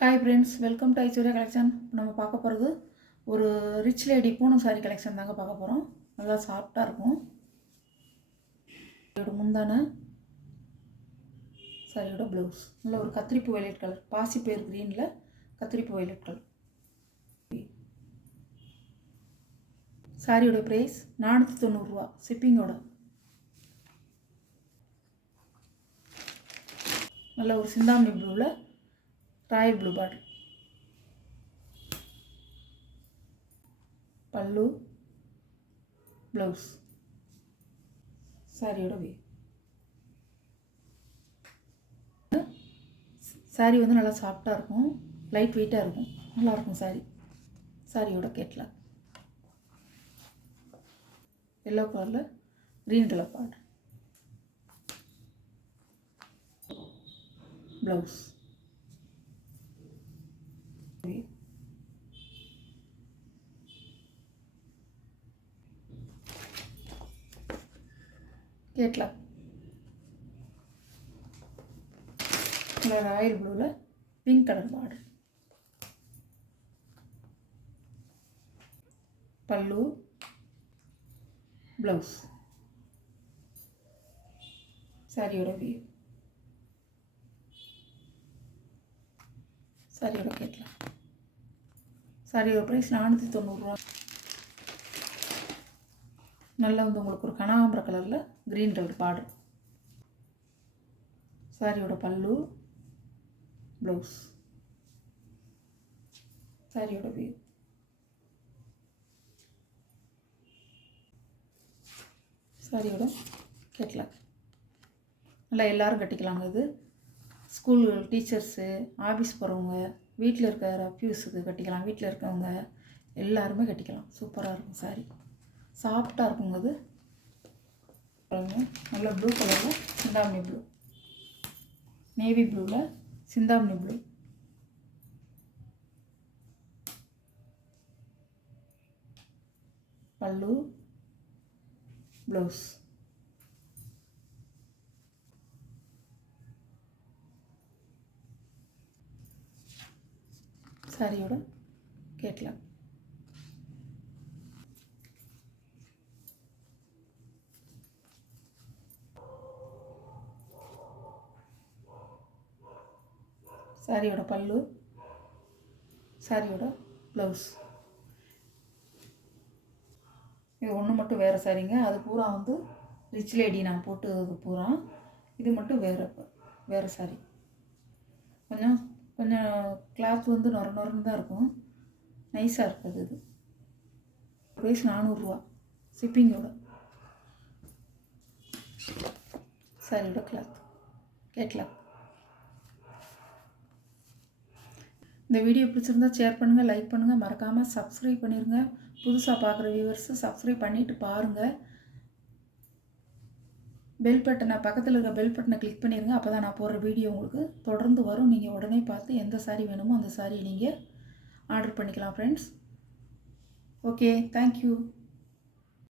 Hi friends, welcome to Aishwarya collection. நம்ம பார்க்க போகிறது ஒரு rich lady Poonam sari collection தாங்க பார்க்க போகிறோம். நல்லா சாஃப்டாக இருக்கும். இதோட முந்தான சாரியோட ப்ளவுஸ் நல்ல ஒரு கத்திரிப்பு வயலட் கலர், பாசி பேர் க்ரீனில் கத்திரிப்பு வயலட் கலர். சாரியோட ப்ரைஸ் 490 ரூபா ஷிப்பிங்கோட. நல்ல ஒரு சிந்தாமணி ப்ளூவில் ராயல் ப்ளூ பார்டர், பல்லு, ப்ளவுஸ், சாரியோட வே. சாரி வந்து நல்லா சாஃப்டாக இருக்கும், லைட் வெயிட்டாக இருக்கும், நல்லாயிருக்கும் சாரி. சாரியோட கேட்லாக் எல்லோ கலரில் green colour border, blouse, catalogue Royal ப்ளூவில் பிங்க் கலர் பார்டர், பல்லு, ப்ளவுஸ், சாரியோட வியூ, சாரியோட கேட்லாக். சாரியோட ப்ரைஸ் 490 ரூபா. நல்லா வந்து உங்களுக்கு ஒரு கனகாம்பர கலரில் க்ரீன் கலர் பார்டர், சாரியோட பல்லு, ப்ளவுஸ், சாரியோட வியூ, சாரியோட கேட்லாக். நல்லா எல்லோரும் கட்டிக்கலாங்க. இது ஸ்கூல் டீச்சர்ஸு, ஆஃபீஸ் போகிறவங்க, வீட்டில் இருக்க ரஃப்யூஸுக்கு கட்டிக்கலாம். வீட்டில் இருக்கவங்க எல்லாருமே கட்டிக்கலாம். சூப்பராக இருக்கும் சாரி, சாஃப்டாக இருக்குங்க. அது நல்ல ப்ளூ கலரில் சிந்தாமணி ப்ளூ, நேவி ப்ளூவில் சிந்தாமணி ப்ளூ, பல்லு, ப்ளவுஸ், சாரியோட கேட்லாக். சாரியோட பல்லு, சாரியோட ப்ளவுஸ். இது ஒன்று மட்டும் வேறு சாரிங்க. அது பூரா வந்து ரிச் லேடி நான் போட்டு அது பூரா. இது மட்டும் வேறு சாரி. கொஞ்சம் கிளாத் வந்து நொரன்னு தான் இருக்கும், நைஸாக இருக்குது. இது ப்ரைஸ் 400 ரூபா ஷிப்பிங்கோட. சாரியோட கிளாத் கேட்லாக். இந்த வீடியோ பிடிச்சிருந்தா ஷேர் பண்ணுங்கள், லைக் பண்ணுங்கள், மறக்காமல் சப்ஸ்கிரைப் பண்ணிடுங்க. புதுசாக பார்க்குற வியூவர்ஸு சப்ஸ்கிரைப் பண்ணிவிட்டு பாருங்கள். பெல் பட்டனை, பக்கத்தில் இருக்க பெல் பட்டனை கிளிக் பண்ணிடுங்க. அப்போ தான் நான் போடுற வீடியோ உங்களுக்கு தொடர்ந்து வரும். நீங்கள் உடனே பார்த்து எந்த சாரீ வேணுமோ அந்த சாரீ நீங்கள் ஆர்டர் பண்ணிக்கலாம் ஃப்ரெண்ட்ஸ். Okay, thank you.